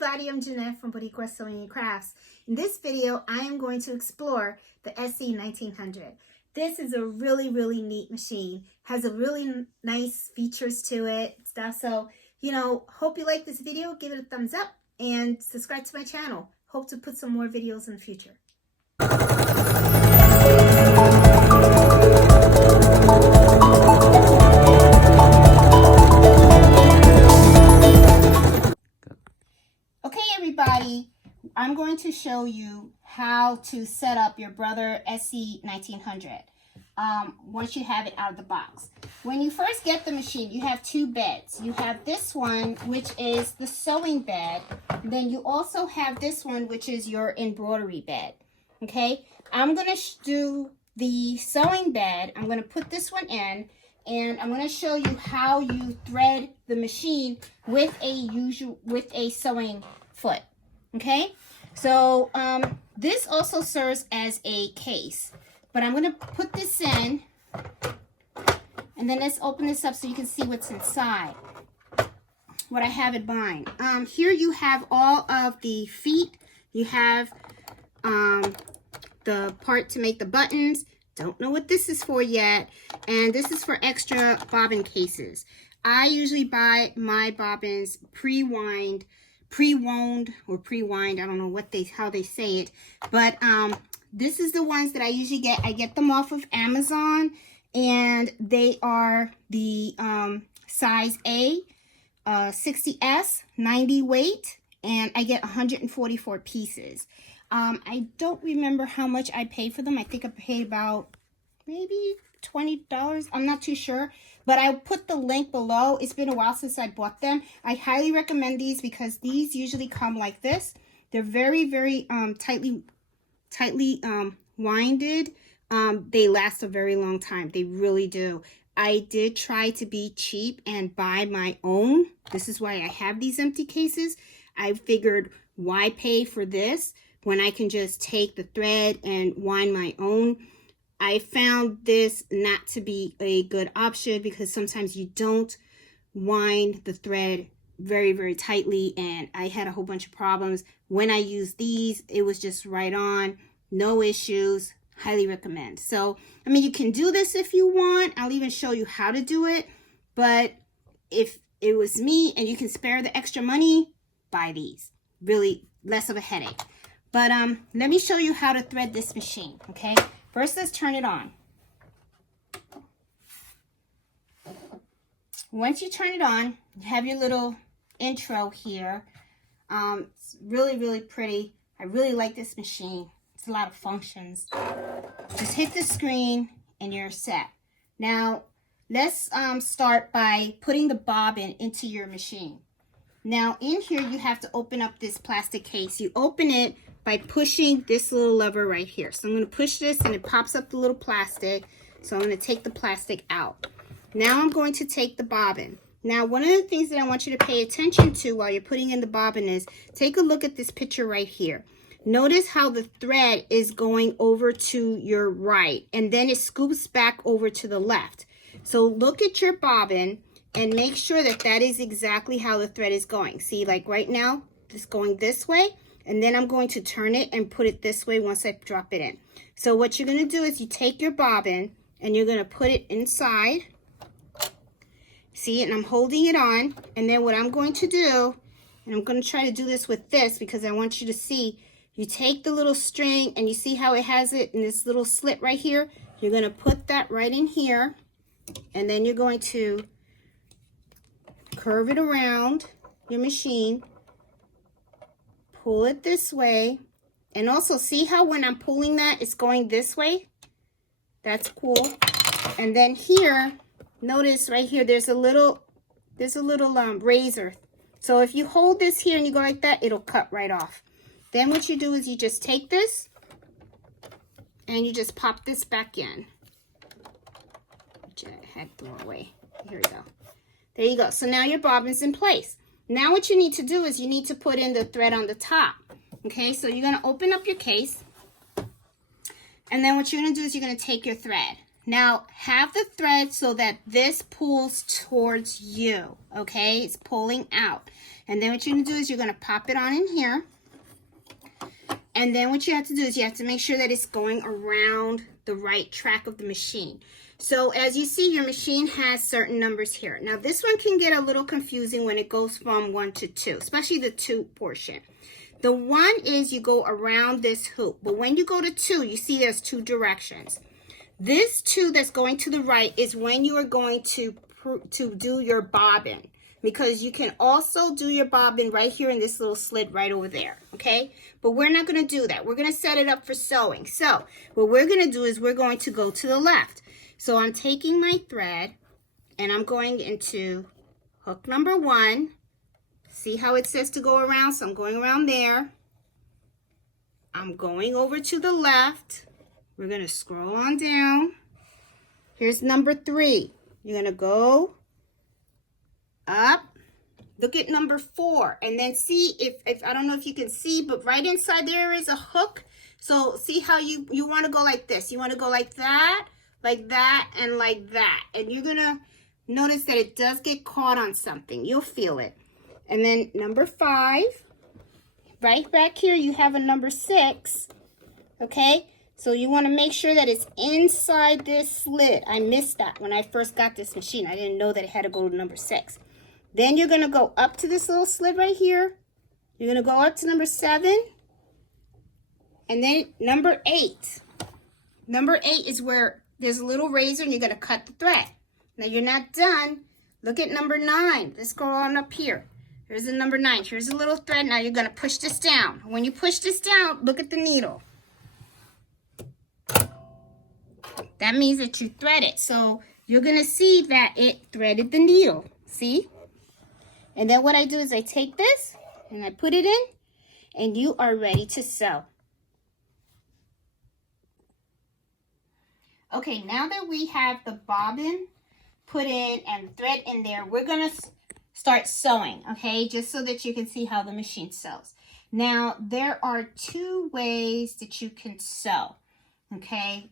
everybody, I'm Jeanette from Boutique Sewing and Crafts. In this video, I am going to explore the SE1900. This is a really neat machine. Has a really nice features to it, stuff. So, hope you like this video. Give it a thumbs up and subscribe to my channel. Hope to put some more videos in the future. Okay, everybody, I'm going to show you how to set up your Brother SE1900 once you have it out of the box. When you first get the machine, you have two beds. You have this one, which is the sewing bed. Then you also have this one, which is your embroidery bed. Okay, I'm going to do the sewing bed. I'm going to put this one in, and I'm going to show you how you thread the machine with a sewing foot. Okay, so this also serves as a case, but I'm going to put this in, and then let's open this up so you can see what's inside, what I have in mind. Here you have all of the feet. You have the part to make the buttons. Don't know what this is for yet, and this is for extra bobbin cases. I usually buy my bobbins pre-wound, I don't know how they say it, but this is the ones that I usually get. I get them off of Amazon, and they are the size A, 60S, 90 weight, and I get 144 pieces. I don't remember how much I paid for them. I think I paid about maybe $20. I'm not too sure, but I'll put the link below. It's been a while since I bought them. I highly recommend these because these usually come like this. They're very tightly winded. They last a very long time. They really do. I did try to be cheap and buy my own. This is why I have these empty cases. I figured, why pay for this when I can just take the thread and wind my own? I found this not to be a good option because sometimes you don't wind the thread very tightly, and I had a whole bunch of problems. When I used these, it was just right on, no issues. Highly recommend. So, I mean, you can do this if you want. I'll even show you how to do it, but if it was me and you can spare the extra money, buy these. Really less of a headache. But let me show you how to thread this machine, okay? First, let's turn it on. Once you turn it on, you have your little intro here. It's really pretty. I really like this machine. It's a lot of functions. Just hit the screen and you're set. Now, let's start by putting the bobbin into your machine. Now, in here, you have to open up this plastic case. You open it by pushing this little lever right here. So I'm going to push this and it pops up the little plastic. So I'm going to take the plastic out. Now I'm going to take the bobbin. Now, one of the things that I want you to pay attention to while you're putting in the bobbin is take a look at this picture right here. Notice how the thread is going over to your right and then it scoops back over to the left. So look at your bobbin and make sure that that is exactly how the thread is going. See, like right now, it's going this way. And then I'm going to turn it and put it this way once I drop it in. So what you're going to do is you take your bobbin and you're going to put it inside. See, and I'm holding it on. And then what I'm going to do, and I'm going to try to do this with this because I want you to see, you take the little string and you see how it has it in this little slit right here. You're going to put that right in here. And then you're going to curve it around your machine. Pull it this way, and also see how when I'm pulling that, it's going this way. That's cool. And then here, notice right here, there's a little razor. So if you hold this here and you go like that, it'll cut right off. Then what you do is you just take this and you just pop this back in. Which I had to throw away. Here we go. There you go. So now your bobbin's in place. Now what you need to do is you need to put in the thread on the top. Okay, so you're going to open up your case. And then what you're going to do is you're going to take your thread. Now, have the thread so that this pulls towards you, okay? It's pulling out. And then what you're going to do is you're going to pop it on in here. And then what you have to do is you have to make sure that it's going around the right track of the machine. So as you see, your machine has certain numbers here. Now, this one can get a little confusing when it goes from 1 to 2, especially the 2 portion. The 1 is you go around this hoop. But when you go to 2, you see there's 2 directions. This 2 that's going to the right is when you are going to do your bobbin, because you can also do your bobbin right here in this little slit right over there, okay? But we're not going to do that. We're going to set it up for sewing. So what we're going to do is we're going to go to the left. So I'm taking my thread and I'm going into hook number 1. See how it says to go around? So I'm going around there. I'm going over to the left. We're going to scroll on down. Here's number 3. You're going to go up. Look at number 4. And then see if I don't know if you can see, but right inside there is a hook. So see how you want to go like this. You want to go like that, and like that. And you're going to notice that it does get caught on something. You'll feel it. And then number 5. Right back here, you have a number 6. Okay? So you want to make sure that it's inside this slit. I missed that when I first got this machine. I didn't know that it had to go to number 6. Then you're going to go up to this little slit right here. You're going to go up to number 7. And then number 8. Number 8 is where there's a little razor and you're going to cut the thread. Now you're not done. Look at number 9. Let's go on up here. Here's the number 9. Here's a little thread. Now you're going to push this down. When you push this down, look at the needle. That means that you thread it. So you're going to see that it threaded the needle. See? And then what I do is I take this and I put it in, and you are ready to sew. Okay, now that we have the bobbin put in and thread in there, we're going to start sewing, okay? Just so that you can see how the machine sews. Now, there are 2 ways that you can sew. Okay,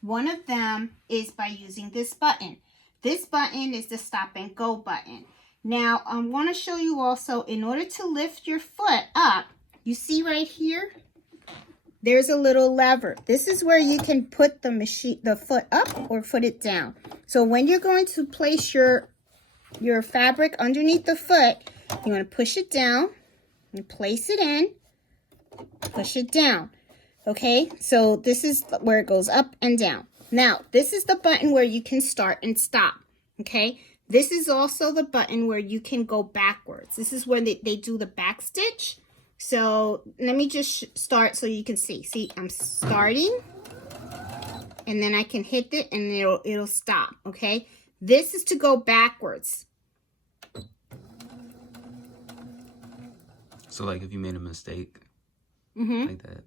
one of them is by using this button. This button is the stop and go button. Now, I want to show you also, in order to lift your foot up, you see right here, there's a little lever. This is where you can put the foot up or put it down. So when you're going to place your fabric underneath the foot, you want to push it down and place it in, push it down. Okay, so this is where it goes up and down. Now, this is the button where you can start and stop. Okay, this is also the button where you can go backwards. This is where they do the back stitch. So let me just start so you can see. See, I'm starting, and then I can hit it and it'll stop. Okay, this is to go backwards. So like if you made a mistake, like that.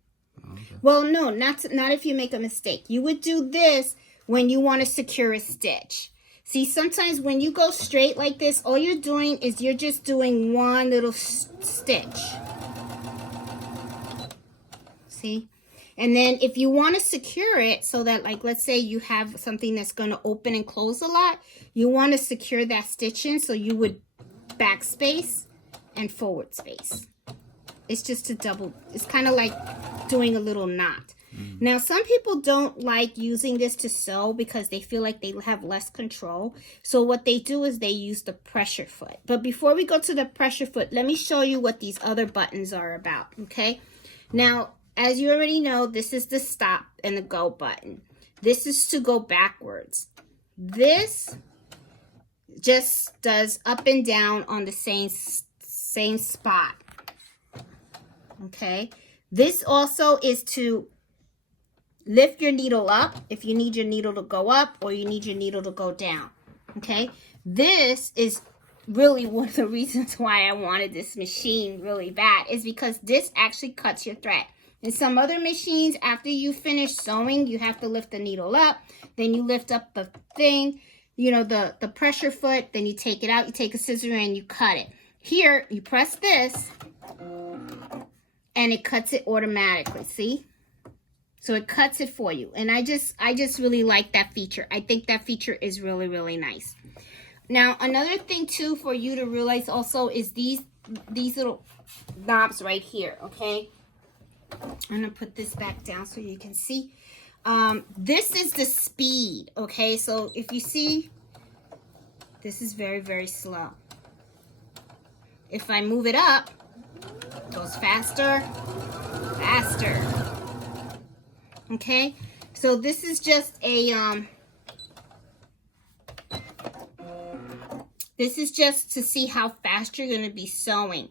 Okay. Well, no, not if you make a mistake. You would do this when you want to secure a stitch. See, sometimes when you go straight like this, all you're doing is you're just doing one little stitch. See? And then if you want to secure it so that, like, let's say you have something that's going to open and close a lot, you want to secure that stitch in, so you would backspace and forward space. It's just it's kind of like doing a little knot. Now, some people don't like using this to sew because they feel like they have less control. So what they do is they use the pressure foot. But before we go to the pressure foot, let me show you what these other buttons are about, okay? Now, as you already know, this is the stop and the go button. This is to go backwards. This just does up and down on the same spot. Okay, this also is to lift your needle up if you need your needle to go up or you need your needle to go down. Okay, this is really one of the reasons why I wanted this machine really bad, is because this actually cuts your thread. In some other machines, after you finish sewing, you have to lift the needle up, then you lift up the thing, you know, the pressure foot, then you take it out, you take a scissor and you cut it. Here, you press this and it cuts it automatically, see? So it cuts it for you. And I just really like that feature. I think that feature is really, really nice. Now, another thing too for you to realize also is these little knobs right here, okay? I'm gonna put this back down so you can see. This is the speed, okay? So if you see, this is very, very slow. If I move it up, it goes faster, faster. Okay? So this is just a, this is just to see how fast you're gonna be sewing.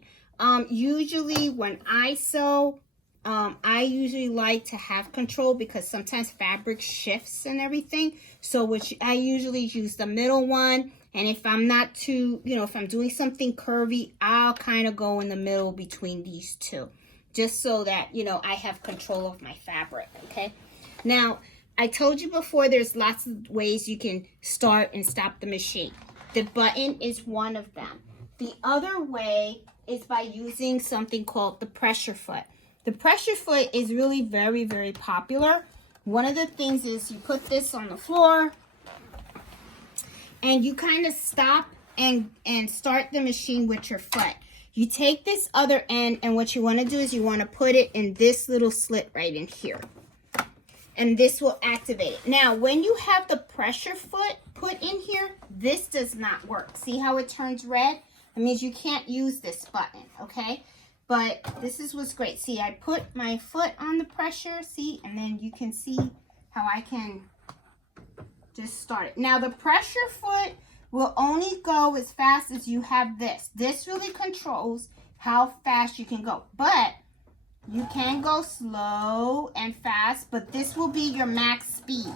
Usually when I sew, I usually like to have control because sometimes fabric shifts and everything. So I usually use the middle one. And if I'm not too, if I'm doing something curvy, I'll kind of go in the middle between these two. Just so that, I have control of my fabric, okay? Now, I told you before there's lots of ways you can start and stop the machine. The button is one of them. The other way is by using something called the pressure foot. The pressure foot is really very, very popular. One of the things is you put this on the floor and you kind of stop and start the machine with your foot. You take this other end and what you want to do is you want to put it in this little slit right in here. And this will activate it. Now, when you have the pressure foot put in here, this does not work. See how it turns red? It means you can't use this button, okay? But this is what's great. See, I put my foot on the pressure, see? And then you can see how I can just start it. Now, the pressure foot will only go as fast as you have this. This really controls how fast you can go. But you can go slow and fast, but this will be your max speed.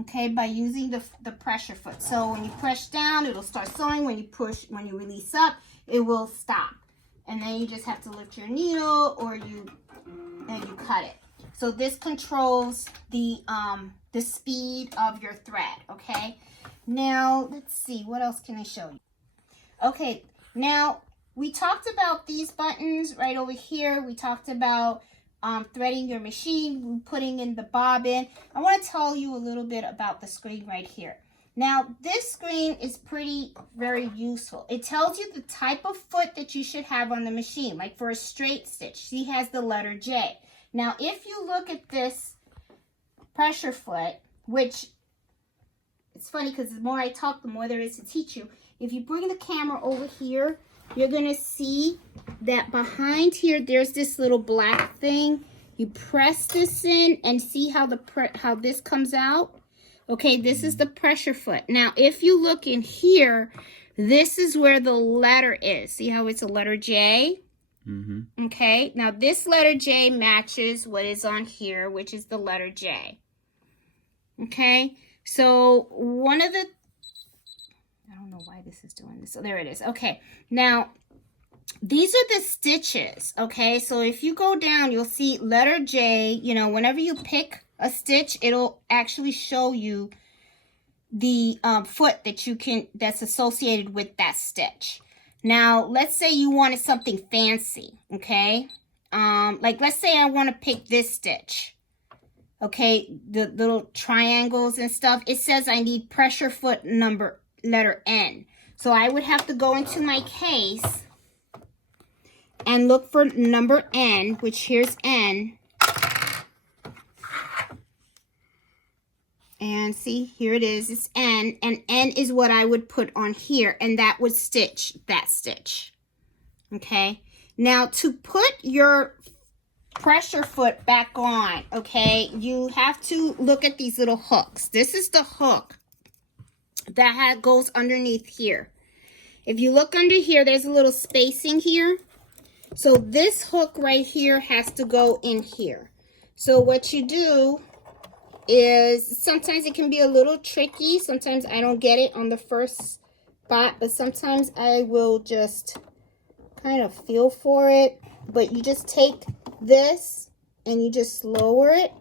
Okay, by using the pressure foot. So when you press down, it'll start sewing. When you release up, it will stop. And then you just have to lift your needle or you cut it. So this controls the speed of your thread, okay? Now, let's see, what else can I show you? Okay, now we talked about these buttons right over here. We talked about threading your machine, putting in the bobbin. I want to tell you a little bit about the screen right here. Now, this screen is very useful. It tells you the type of foot that you should have on the machine. Like for a straight stitch, she has the letter J. Now, if you look at this pressure foot, which it's funny because the more I talk, the more there is to teach you. If you bring the camera over here, you're going to see that behind here, there's this little black thing. You press this in and see how this comes out. Okay, this is the pressure foot. Now, if you look in here, this is where the letter is. See how it's a letter J? Mm-hmm. Okay, now this letter J matches what is on here, which is the letter J. Okay, so one of the, I don't know why this is doing this. So there it is. Okay, now these are the stitches. Okay, so if you go down, you'll see letter J. Whenever you pick a stitch, it'll actually show you the foot that's associated with that stitch. Now, let's say you wanted something fancy, okay? Like let's say I want to pick this stitch. Okay, the little triangles and stuff. It says I need pressure foot letter N. So I would have to go into my case and look for number N, which here's N. And see, here it is, it's N, and N is what I would put on here, and that would stitch that stitch, okay? Now, to put your pressure foot back on, okay, you have to look at these little hooks. This is the hook that goes underneath here. If you look under here, there's a little spacing here. So this hook right here has to go in here. So what you do is sometimes it can be a little tricky. Sometimes I don't get it on the first spot, but sometimes I will just kind of feel for it. But you just take this and you just lower it,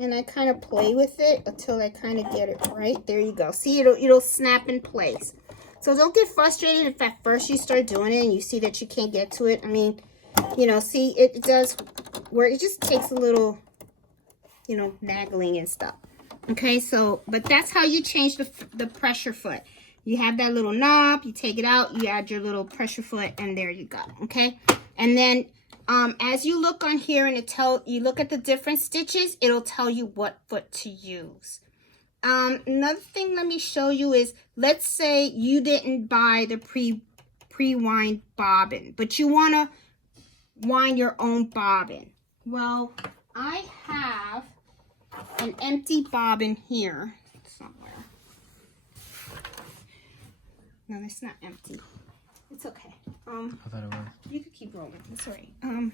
and I kind of play with it until I kind of get it right. There you go. See, it'll snap in place. So don't get frustrated if at first you start doing it and you see that you can't get to it. I mean, see, it does where it just takes a little, you know, nagging and stuff. Okay, so, but that's how you change the pressure foot. You have that little knob, you take it out, you add your little pressure foot, and there you go, okay? And then, as you look on here and you look at the different stitches, it'll tell you what foot to use. Another thing let me show you is, let's say you didn't buy the pre-wind bobbin, but you want to wind your own bobbin. Well, I have an empty bobbin here somewhere. No, it's not empty. It's okay. I thought it was. You could keep rolling. It's all right.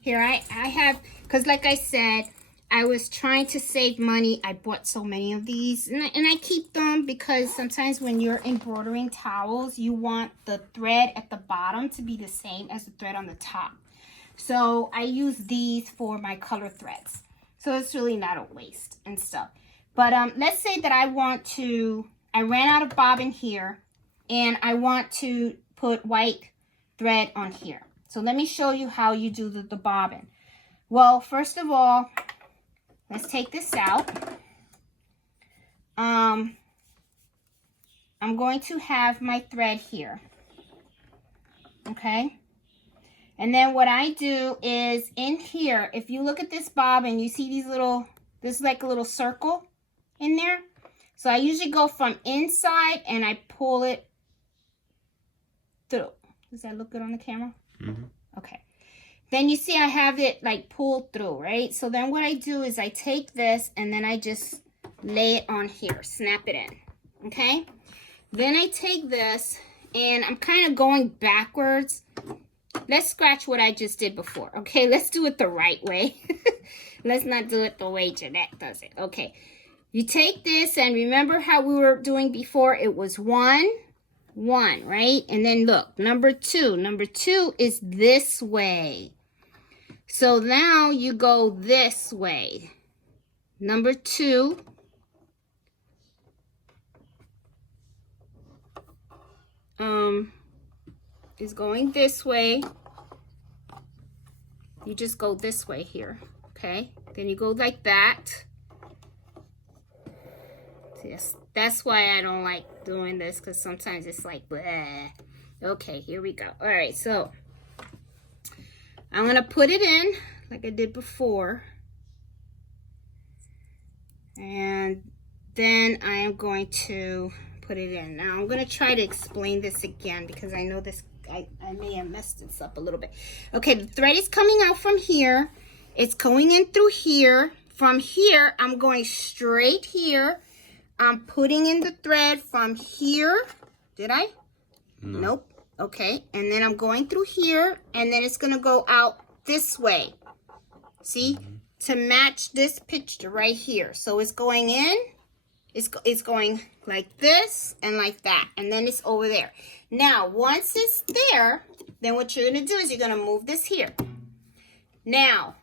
Here I have, because like I said, I was trying to save money. I bought so many of these, and I keep them because sometimes when you're embroidering towels, you want the thread at the bottom to be the same as the thread on the top. So I use these for my color threads. So it's really not a waste and stuff. But let's say that I ran out of bobbin here, and I want to put white thread on here. So let me show you how you do the bobbin. Well, first of all, let's take this out. I'm going to have my thread here. Okay? And then what I do is in here, if you look at this bobbin, you see these this is like a little circle in there. So I usually go from inside and I pull it through. Does that look good on the camera? Mm-hmm. Okay. Then you see I have it like pulled through, right? So then what I do is I take this and then I just lay it on here, snap it in, okay? Then I take this and I'm kind of going backwards. Let's scratch what I just did before, okay? Let's do it the right way. Let's not do it the way Jeanette does it. Okay, you take this and remember how we were doing before? It was 1, 1, right? And then look, number 2. Number 2 is this way. So now you go this way. Number 2. Is going this way. You just go this way here, okay? Then you go like that. Yes, that's why I don't like doing this, because sometimes it's like, bleh. Okay, here we go. All right, so I'm gonna put it in like I did before, and then I am going to put it in. Now I'm gonna try to explain this again because I know this. I may have messed this up a little bit. Okay, the thread is coming out from here. It's going in through here. From here, I'm going straight here. I'm putting in the thread from here. Did I? No. Nope. Okay, and then I'm going through here, and then it's gonna go out this way. See? To match this picture right here. So it's going in. It's going like this and like that, and then it's over there. Now, once it's there, then what you're going to do is you're going to move this here. Now,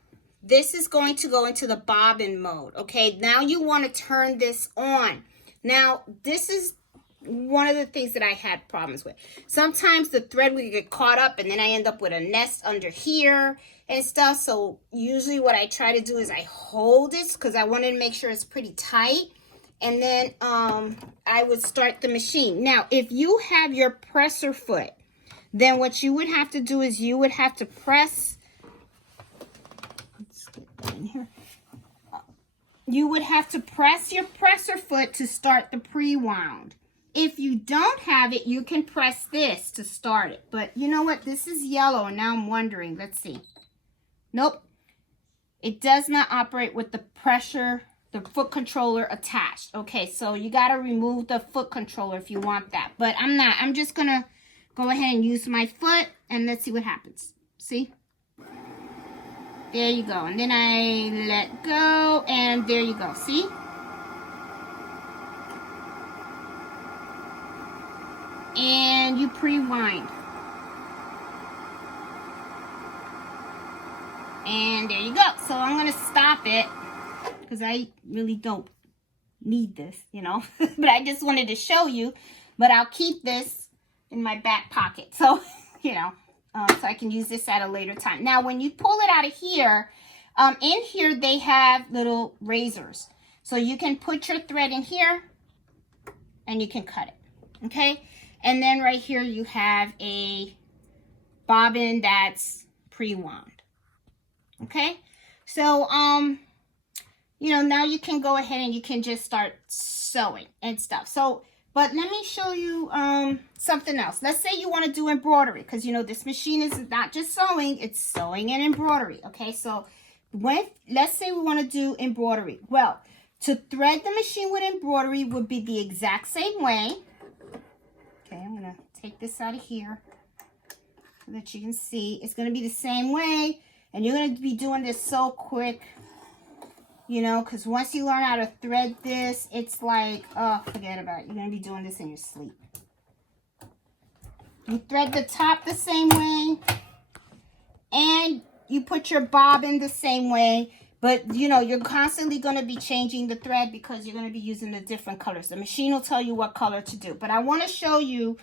this is going to go into the bobbin mode, okay? Now you want to turn this on. Now, this is one of the things that I had problems with. Sometimes the thread would get caught up, and then I end up with a nest under here and stuff. So usually what I try to do is I hold this because I wanted to make sure it's pretty tight. And then I would start the machine. Now, if you have your presser foot, then what you would have to do is you would have to press. Let's get that in here. You would have to press your presser foot to start the pre-wound. If you don't have it, you can press this to start it. But you know what? This is yellow, and now I'm wondering. Let's see. Nope. It does not operate with the pressure. The foot controller attached. Okay, so you got to remove the foot controller if you want that. But I'm not. I'm just going to go ahead and use my foot, and let's see what happens. See? There you go. And then I let go, and there you go. See? And you pre-wind. And there you go. So I'm going to stop it, because I really don't need this, you know. But I just wanted to show you. But I'll keep this in my back pocket. So, you know, so I can use this at a later time. Now, when you pull it out of here, in here they have little razors. So you can put your thread in here and you can cut it, okay? And then right here you have a bobbin that's pre-wound, okay? So, you know, now you can go ahead and you can just start sewing and stuff. So, but let me show you something else. Let's say you want to do embroidery, because you know this machine is not just sewing, it's sewing and embroidery. Okay, so let's say we want to do embroidery. Well, to thread the machine with embroidery would be the exact same way. Okay, I'm gonna take this out of here so that you can see. It's gonna be the same way, and you're gonna be doing this so quick. You know, because once you learn how to thread this, it's like, oh, forget about it. You're going to be doing this in your sleep. You thread the top the same way. And you put your bobbin the same way. But, you know, you're constantly going to be changing the thread because you're going to be using the different colors. The machine will tell you what color to do. But I want to show you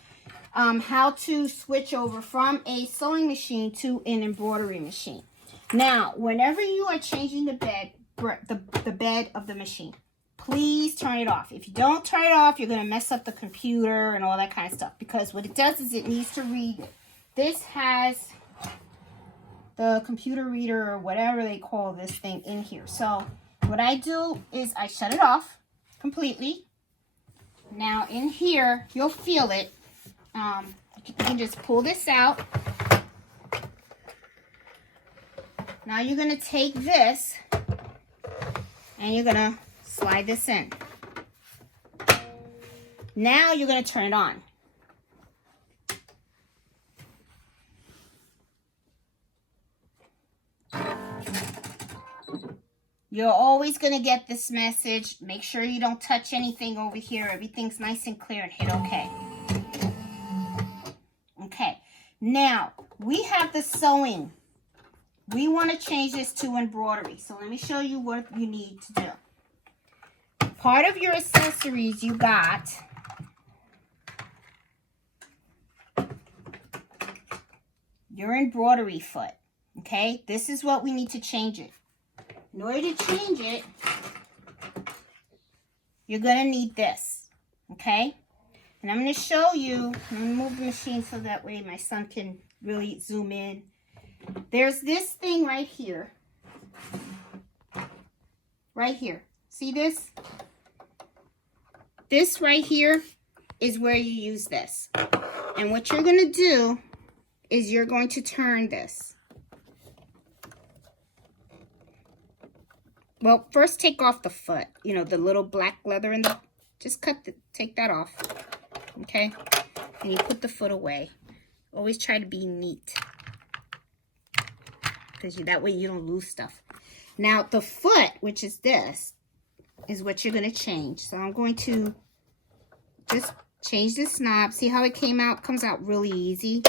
how to switch over from a sewing machine to an embroidery machine. Now, whenever you are changing the bed of the machine, please turn it off. If you don't turn it off, you're going to mess up the computer and all that kind of stuff, because what it does is it needs to read. This has the computer reader or whatever they call this thing in here. So what I do is I shut it off completely. Now in here, you'll feel it. You can just pull this out. Now you're going to take this and you're going to slide this in. Now you're going to turn it on. You're always going to get this message. Make sure you don't touch anything over here. Everything's nice and clear, and hit OK. Okay. Now, we have the sewing. We want to change this to embroidery. So let me show you what you need to do. Part of your accessories you got your embroidery foot. Okay? This is what we need to change it. In order to change it, you're going to need this. Okay? And I'm going to show you. I'm going to move the machine so that way my son can really zoom in. There's this thing right here. Right here. See this? This right here is where you use this. And what you're going to do is you're going to turn this. Well, first take off the foot. You know, the little black leather in the... Just take that off. Okay? And you put the foot away. Always try to be neat, because that way you don't lose stuff. Now, the foot, which is this, is what you're going to change. So I'm going to just change this knob. See how it came out? Comes out really easy.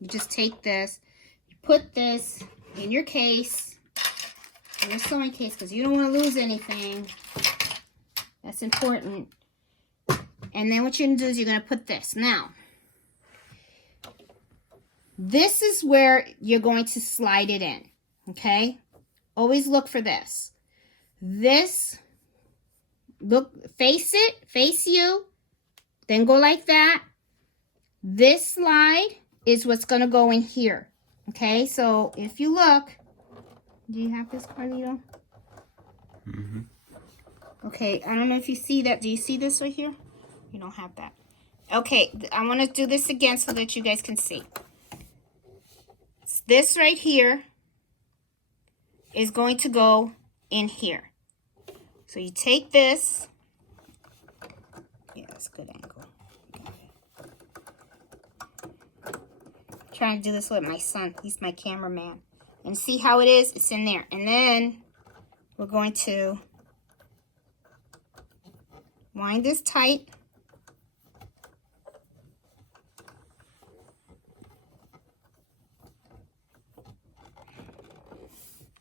You just take this, you put this in your case, in your sewing case, because you don't want to lose anything. That's important. And then what you're going to do is you're going to put this. Now, this is where you're going to slide it in, okay? Always look for this. This, look, face it, face you, then go like that. This slide is what's going to go in here, okay? So if you look, do you have this, Carlito? Mm-hmm. Okay, I don't know if you see that. Do you see this right here? You don't have that. Okay, I want to do this again so that you guys can see. This right here is going to go in here. So you take this. Yeah, that's a good angle. I'm trying to do this with my son. He's my cameraman. And see how it is? It's in there. And then we're going to wind this tight.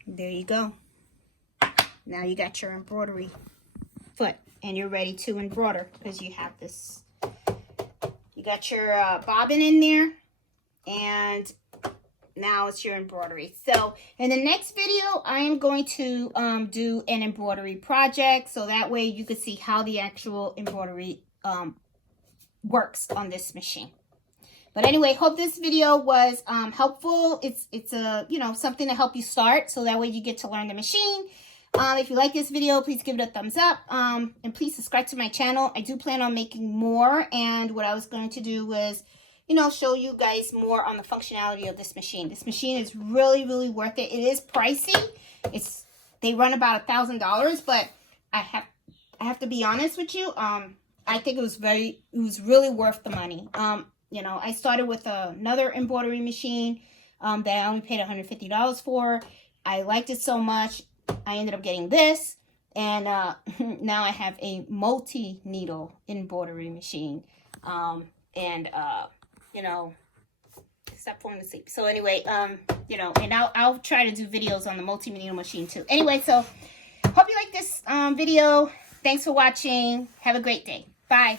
There you go. Now you got your embroidery foot, and you're ready to embroider because you have this. You got your bobbin in there, and now it's your embroidery. So in the next video, I am going to do an embroidery project, so that way you can see how the actual embroidery works on this machine. But anyway, hope this video was helpful. It's a, you know, something to help you start, so that way you get to learn the machine. If you like this video, please give it a thumbs up, and please subscribe to my channel. I do plan on making more, and what I was going to do was, you know, show you guys more on the functionality of this machine. This machine is really, really worth it. It is pricey. They run about $1,000, but I have to be honest with you. I think it was really worth the money. You know, I started with another embroidery machine that I only paid $150 for. I liked it so much, I ended up getting this, and now I have a multi-needle embroidery machine. You know, stop falling asleep. So anyway, you know, and I'll try to do videos on the multi-needle machine too. Anyway, so hope you like this video. Thanks for watching. Have a great day. Bye.